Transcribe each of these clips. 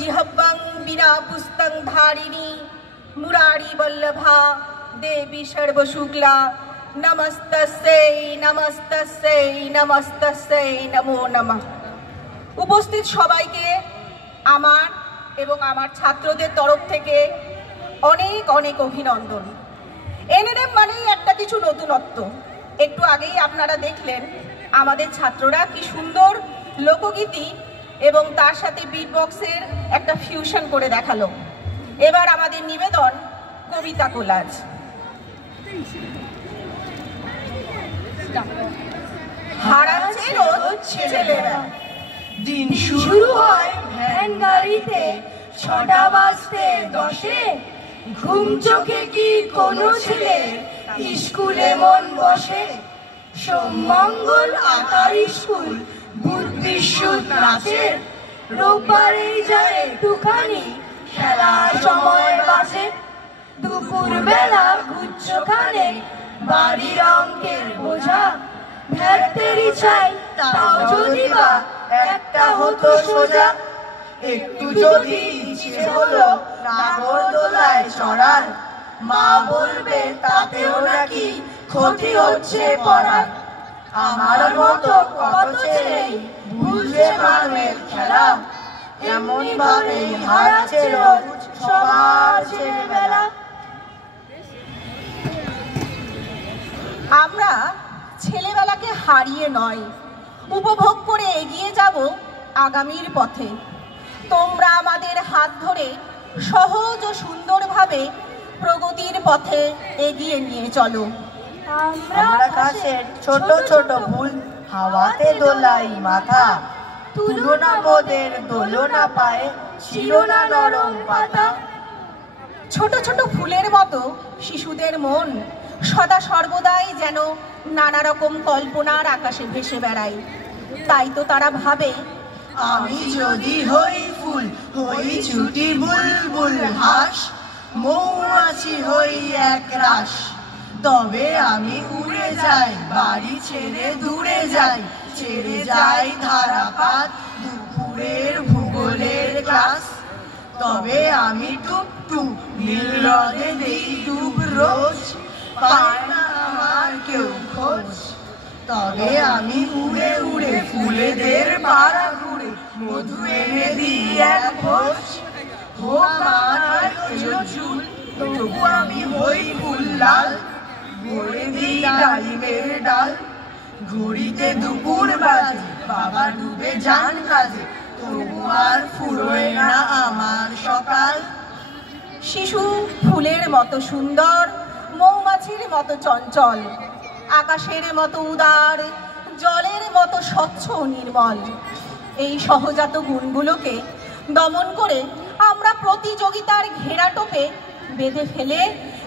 जिह्वं विना पुस्तं धारिणी मुरारी वल्लभा देवी सर्वशुक्ला नमस्तस्यै नमस्तस्यै नमस्तस्यै नमो नमः। उपस्थित सबाइके आमार এবং আমার ছাত্রদের তরফ থেকে অনেক অনেক অভিনন্দন। এনএনএম মানেই একটা কিছু নতুনত্ব। একটু আগেই আপনারা দেখলেন আমাদের ছাত্ররা কি সুন্দর লোকগীতি এবং তার সাথে বিটবক্সের একটা ফিউশন করে দেখালো। এবার আমাদের নিবেদন কবিতা কোলাজ। হারাচ্ছে রোজ ছেলেরা, দিন শুরু হয় ভ্যান গাড়িতে ৬টা বাজতে ১০-এ। ঘুম চোখে কি কোনো ছেলে স্কুলে মন বসে? সোম মঙ্গল আঁকার স্কুল, বুধ বৃহস্পতি নাচের, রোববারেই যায় একটুখানি খেলার সময় বাঁচে। দুপুর বেলা গুচ্ছখানে বাড়ির অঙ্কের বোঝা, ভ্যাটেরি চাই তাও যদি বা একটা হতো সোজা। একটু যদি ইচ্ছে হলো নাগরদোলায় চড়ার, মা বলবে তাতেও নাকি ক্ষতি হচ্ছে পড়ার। আমার মতো কত ছেলেই ভুলছে মানের খেলা, এমন ভাবে হারাচ্ছে রোজ সবার ছেলেবেলা। আমরা ছেলেবেলাকে হারিয়ে নয়, উপভোগ করে এগিয়ে যাব আগামীর পথে। তোমরা আমাদের হাত ধরে সহজ ও সুন্দরভাবে প্রগতির পথে এগিয়ে নিয়ে চলো। আমরা কাছের ছোট ছোট ফুল, হাওয়াতে দোলাই মাথা, তুলনা বোধের দোলনা পায়ে, শিরোনা নরম পাতা। ছোট ছোট ফুলের মতো শিশুদের মন সদা সর্বদাই যেন নানা রকম কল্পনার আকাশে ভেসে বেড়ায়। তাই তো তারা ভাবে, আমি যদি হই ফুল, হই ছুটি বুলবুল হাঁস, মৌমাছি হই এক রাস, তবে আমি উড়ে যাই বাড়ি ছেড়ে দূরে যাই, ছেড়ে যাই ধারাপাত দুপুরের ভূগোলের ক্লাস। তবে আমি টুপটুপ নীল হ্রদে দেই ডুব রোজ, পায় না আমার কেউ খোঁজ। তবে আমি উড়ে উড়ে ফুলেদের পাড়া ঘুরে মধু এনে দিই এক ভোজ। হোক আমার চুল, তবু আমি হই ফুল লাল, ভরে দিই ডালিমের ডাল। ঘড়িতে দুপুর বাজে, বাবা ডুবে যান কাজে, তবু আর ফুরোয় না আমার সকাল। শিশু ফুলের মতো সুন্দর, মৌমাছির মতো চঞ্চল, আকাশের মতো উদার, জলের মতো স্বচ্ছ ও নির্মল। এই সহজাত গুণগুলোকে দমন করে আমরা প্রতিযোগিতার ঘেরাটোপে বেঁধে ফেলে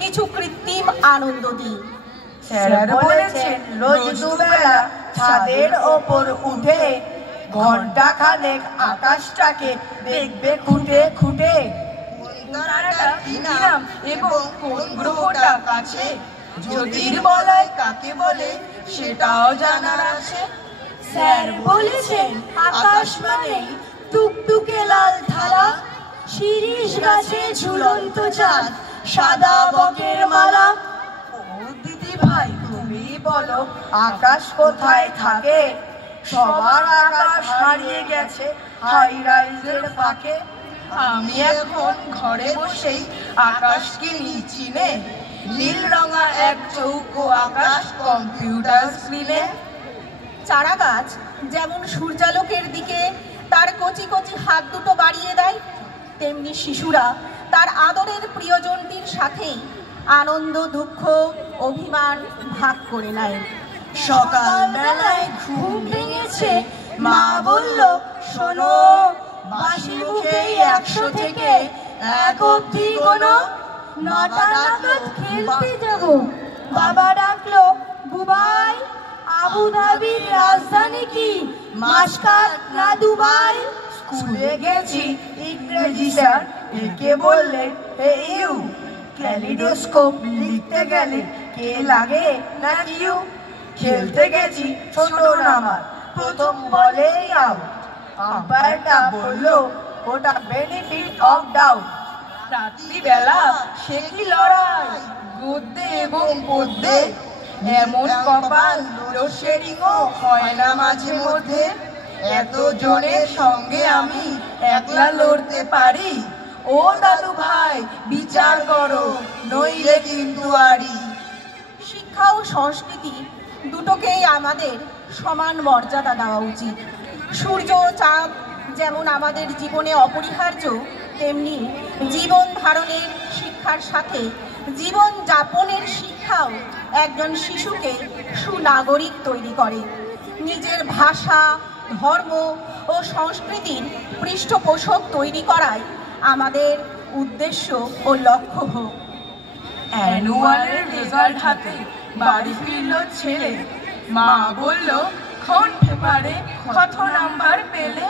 কিছু কৃত্রিম আনন্দ দিই। স্যার বলেছেন রোজ দুবেলা ছাদের ওপর উঠে ঘন্টা খানেক আকাশটাকে দেখবে খুঁটে খুঁটে। তারাটা কি নাম এবং কোন গ্রহটা কাছে, জ্যোতির্বলয় কাকে বলে সেটাও জানার আছে। স্যার বলেছেন আকাশ মানেই টুকটুকে লাল থালা, শিরীষ গাছে ঝুলন্ত চাঁদ, সাদা বকের মালা। ও দিদি ভাই তুমি বলো আকাশ কোথায় থাকে? সবার আকাশ হারিয়ে গেছে হাই রাইজের ফাঁকে। আমি এখন ঘরে বসেই আকাশকে নিচ্ছি নে, নীল রঙা এক চৌকো আকাশ কম্পিউটার স্ক্রিনে। চারা গাছ যেমন সূর্যালোকের দিকে তার কচি কচি হাত দুটো বাড়িয়ে দেয়, তেমনি শিশুরা তার আদরের প্রিয়জনটির সাথেই আনন্দ দুঃখ অভিমান ভাগ করে নেয়। সকালবেলায় ঘুম ভেঙেছে, মা বলল শোনো, বাসি মুখেই ১০০ থেকে ১ অবধি গোনো, ৯টা নাগাদ খেলতে যাব। বাবা ডাকলো বুবাই, আবুধাবির রাজধানী কি মাস্কাট না দুবাই? স্কুলে গেছি ইংরেজি স্যার একে বললেন হে ইউ, ক্যালিডোস্কোপ লিখতে গেলে কে লাগে না কিউ। খেলতে গেছি ছোট নামার, প্রথম বলেই আউট। আম্পায়ারটা বলল ওটা বেনিফিট অফ ডাউট। রাত্রিবেলা সে কি লড়াই, গদ্যে এবং পদ্যে এমন কপাল, লোডশেডিংও হয় না মাঝে মধ্যে। এত জনের সঙ্গে আমি একলা লড়তে পারি? ও দাদু ভাই বিচার করো, নইলে কিন্তু আড়ি। শিক্ষা ও সংস্কৃতি দুটোকেই আমাদের সমান মর্যাদা দেওয়া উচিত। সূর্য ও চাঁদ যেমন আমাদের জীবনে অপরিহার্য, তেমনি জীবন ধারণের শিক্ষার সাথে জীবন যাপনের শিক্ষাও একজন শিশুকে সুনাগরিক তৈরি করে। নিজের ভাষা, ধর্ম ও সংস্কৃতির পৃষ্ঠপোষক তৈরি করাই আমাদের উদ্দেশ্য ও লক্ষ্য হোক। অ্যানুয়ালের রেজাল্ট হাতে বাড়ি ফিরল ছেলে, মা বলল কোন পেপারে কত নাম্বার পেলে?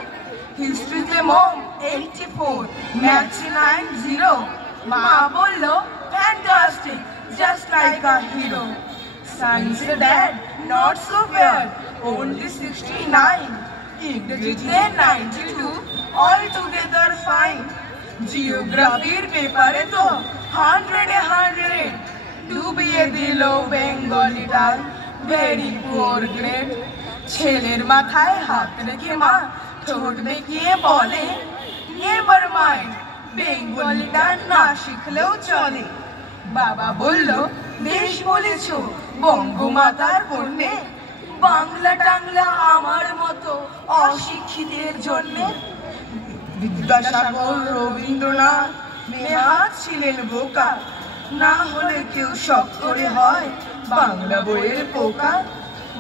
হিস্ট্রিতে মম 84, ম্যাথসে 90। মা বলল fantastic, just like a hero. সায়েন্সে dad not so bad, only 69। ইংরেজিতে 92, অল টুগেদার ফাইন। জিওগ্রাফির পেপারে তো 100 ডুবিয়ে দিল বেঙ্গলিটার, ভেরি পুয়ার গ্রেড। ছেলের মাথায় হাত রেখে মা ঠোঁট দেখিয়ে বলে, নেভার মাইন্ড, বেঙ্গলিটা না শিখলেও চলে। বাবা বলল, বেশ বলেছ বঙ্গমাতার কন্যে, বাংলা টাংলা আমার মতো অশিক্ষিতের জন্যে। বিদ্যাসাগর, রবীন্দ্রনাথ, নেহাত ছিলেন বোকা, না হলে কেউ শখ করে হয় বাংলা বইয়ের পোকা।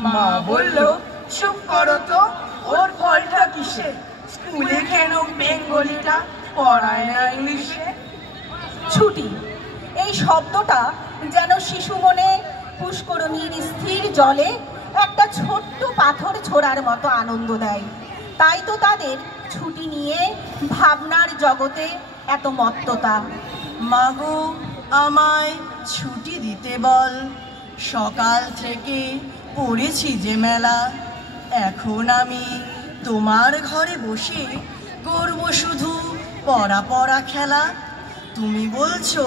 মা বলল, চুপ করো তো, ওর ফলটা কিসে? স্কুলে কেন বেঙ্গলিটা পড়ায় না ইংলিশে? ছুটি, এই শব্দটা যেন শিশু মনে পুষ্করণীর স্থির জলে একটা ছোট্ট পাথর ছোড়ার মতো আনন্দ দেয়। তাই তো তাদের ছুটি নিয়ে ভাবনার জগতে এত মত্ততা। মাগো আমায় ছুটি দিতে বল, সকাল থেকে পড়েছি যে মেলা। এখন আমি তোমার ঘরে বসে করব শুধু পড়া পড়া খেলা। তুমি বলছো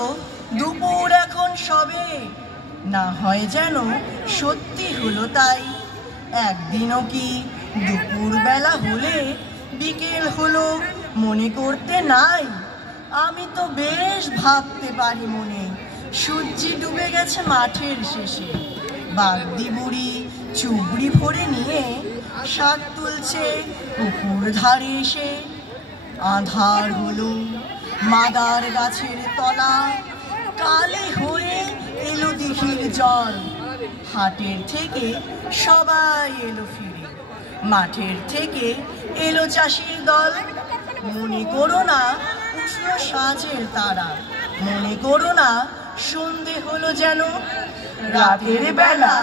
দুপুর এখন সবে, না হয় যেন সত্যি হলো তাই। একদিনও কি দুপুর বেলা হলে বিকেল হলো মনে করতে নাই? আমি তো বেশ ভাবতে পারি মনে, সূর্যি ডুবে গেছে মাঠের শেষে। বাগদি বুড়ি চুবড়ি ভরে নিয়ে শাক তুলছে পুকুর ধারে এসে। আঁধার হলো মাদার গাছের তলা, কালে হয়ে এলো দিঘির জল। হাটের থেকে সবাই এলো ফিরে, মাঠের থেকে এলো চাষির দল। মনে করো না উষ্ণ সাঁঝের তারা, মনে করো না সন্ধে হলো যেন। রাতের বেলা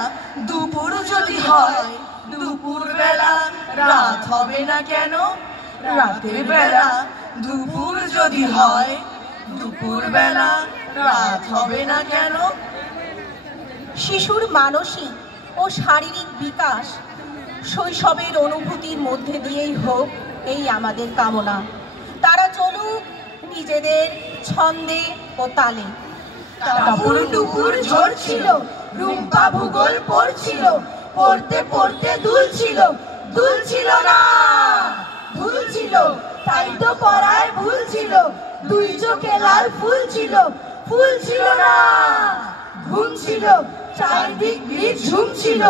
দুপুর যদি হয়, দুপুর বেলা রাত হবে না কেন? রাতের বেলা দুপুর যদি হয়, দুপুর বেলা রাত হবে না কেন? শিশুর মানসিক ও শারীরিক বিকাশ শৈশবের অনুভূতির মধ্যে দিয়েই হোক, এই আমাদের কামনা। তারা চলুক নিজেদের ছন্দে ও তালে। টাপুর টুপুর ঝরছিল, রুম্পা ভূগোল পড়ছিল, পড়তে পড়তে দুলছিল, দুলছিল না দুলছিল। তাই তো পড়ায় ভুল ছিল, দুই চোখে লাল ফুল ছিল, ফুল ছিল না ঘুম ছিল। চারিদিক বীজ ঝুমছিল,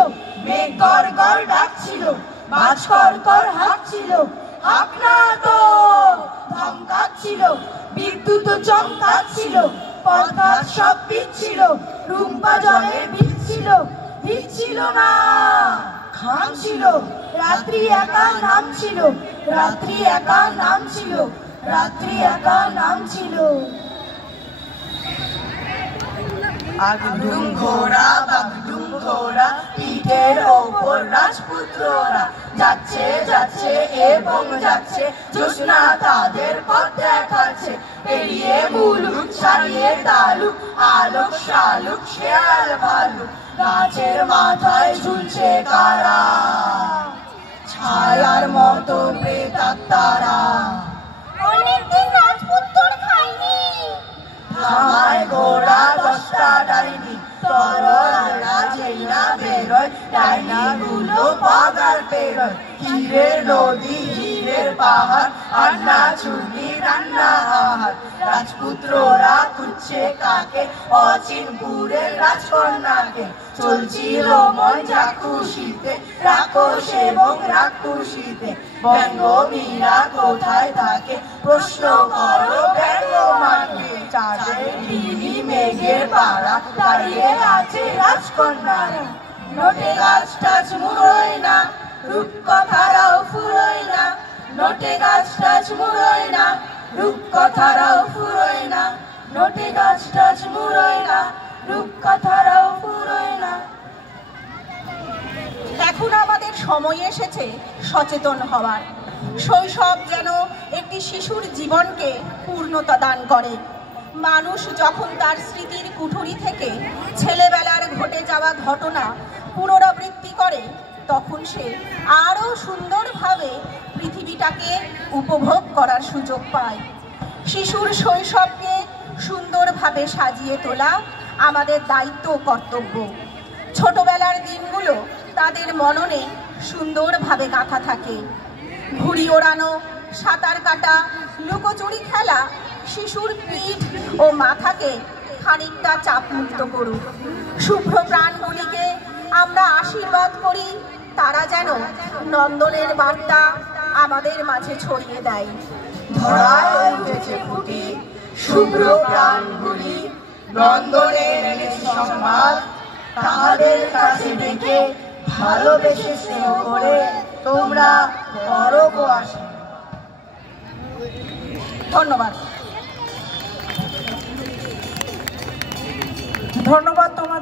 মেঘ গর গর ডাকছিল, বাজ কর কর হাঁকছিল। হাঁক না তো ধমকাচ্ছিল, বিদ্যুৎ চমকাচ্ছিল, পথঘাট সব পিচ্ছিল। রুম্পা জলে ভিজছিল, ভিজছিল না ঘামছিল। রাত্রি একা নামছিল, রাত্রি একা নামছিল, রাত্রি একা নামছিল। আগডুম ঘোড়া বাগডুম ঘোড়া, পিঠের ওপর রাজপুত্ররা যাচ্ছে যাচ্ছে এবং যাচ্ছে। জ্যোৎস্না তাদের পথ দেখাচ্ছে, পেরিয়ে মুলুক সারিয়ে তালুক, আলোক শালুক শেয়াল ভালুক। গাছের মাথায় ঝুলছে কারা, ছায়ার মতো প্রেতাত্মারা। আয়নাগুলো বাগার পেরোয়, হীরের নদী হীরের পাহাড়, রান্না চুনি রান্না আহার। রাজপুত্ররা খুঁজছে কাকে, অচিনপুরের রাজকন্যাকে। চলছিল মন যা খুশিতে, রাক্ষস এবং রাক্ষসীতে। ব্যঙ্গমীরা কোথায় থাকে, প্রশ্ন করো ব্যঙ্গমাকে। চাঁদের ঢিলি মেঘের পাড়া, দাঁড়িয়ে আছে রাজকন্যারা। নোটে গাছ টাছ মুড়োয় না, রূপকথারাও ফুরোয় না। নোটে গাছ টাছ মুড়োয় না, রূপকথারাও ফুরোয় না। নোটে গাছ টাছ মুড়োয় না, রূপকথারাও ফুরোয় না। এখন আমাদের সময় এসেছে সচেতন হওয়ার। শৈশব যেন একটি শিশুর জীবনকে পূর্ণতা দান করে। মানুষ যখন তার স্মৃতির কুঠুরি থেকে ছেলেবেলার ঘটে যাওয়া ঘটনা পুনরাবৃত্তি করে, তখন সে আরও সুন্দরভাবে পৃথিবীটাকে উপভোগ করার সুযোগ পায়। শিশুর শৈশবকে সুন্দরভাবে সাজিয়ে তোলা আমাদের দায়িত্ব ও কর্তব্য। ছোটবেলার দিনগুলো তাদের মননে সুন্দরভাবে গাঁথা থাকে। ঘুড়ি ওড়ানো, সাঁতার কাটা, লুকোচুরি খেলা শিশুর পিঠ ও মাথাকে খানিকটা চাপমুক্ত করুক। শুভ্র প্রাণগুলিকে আমরা আশীর্বাদ করি, তারা যেন নন্দনের বার্তা আমাদের মাঝে ছড়িয়ে দেয়। ধরায় উঠেছে ফুটি শুভ্র প্রাণগুলি, নন্দনের সংবাদ তাহাদের কাছে ডেকে। ভালোবেসে স্নেহ করে তোমরা করো গো আশা। ধন্যবাদ। ধন্যবাদ।